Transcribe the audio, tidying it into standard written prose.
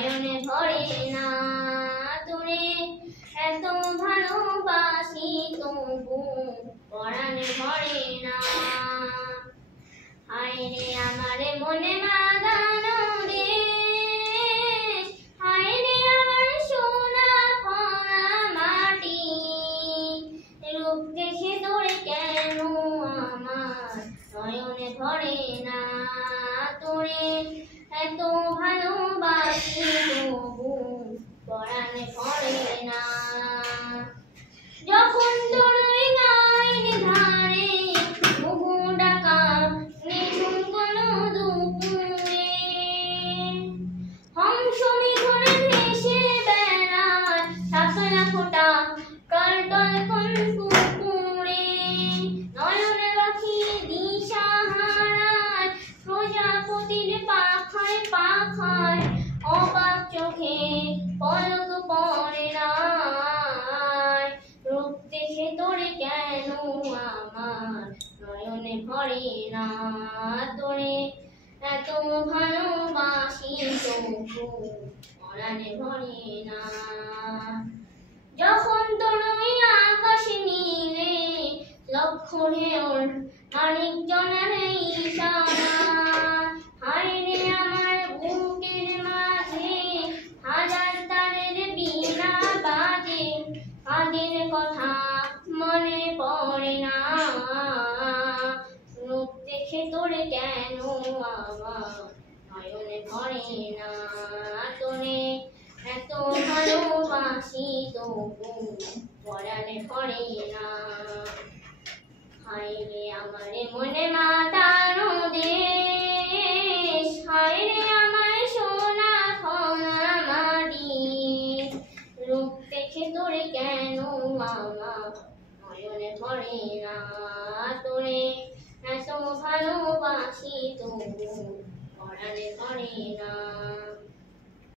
নয়নে ভরে না তোরে, এত ভালোবাসি তবু পরাণে ভরে না। হায় রে আমার মনে বাঁধানো দেশ, হায় রে আমার সোনা পরা মাটি, রূপ দেখে তোরে কেন আমার নয়নে ভরে না তোরে, এত ভালোবাসি তবু পরাণে ভরে না। যখন তোর ওই গায়ের ধারে ঘুঘু ডাকা নিঝুম কোনো দুপুরে, হংস ঘুরে ভেসে বেড়ায় শাকলা ফোটা টলটল কোন পুকুরে, নয়নে পাখি দিশা হারায় প্রজাপতির পাখায় পাখায়, অবাক চোখে পলক পড়ে না। রূপ দেখে তোরে কেন আমার নয়নে ভরে না তোরে, এত ভালোবাসি তবু পরাণে ভরে না। যখন তোর ওই আকাশ নীলে লক্ষ ঢেউর মানিক জনের ইশারা, হায় রে আমার বুকের মাঝে হাজার তারের বীণা বাজে, কাদের কথা মনে পড়ে না। রূপ দেখে তোরে কেন আমার নয়নে ভরে না তোরে, এত ভালোবাসি তবু পরাণে ভরে না। হায় রে আমার মনে মাতানো দেশ, হায় রে আমার সোনা খোলা মাটি, রূপ দেখে তোরে কেন আমার নয়নে ভরে না তোরে, এত ভালোবাসি তবু পরাণে ভরে না।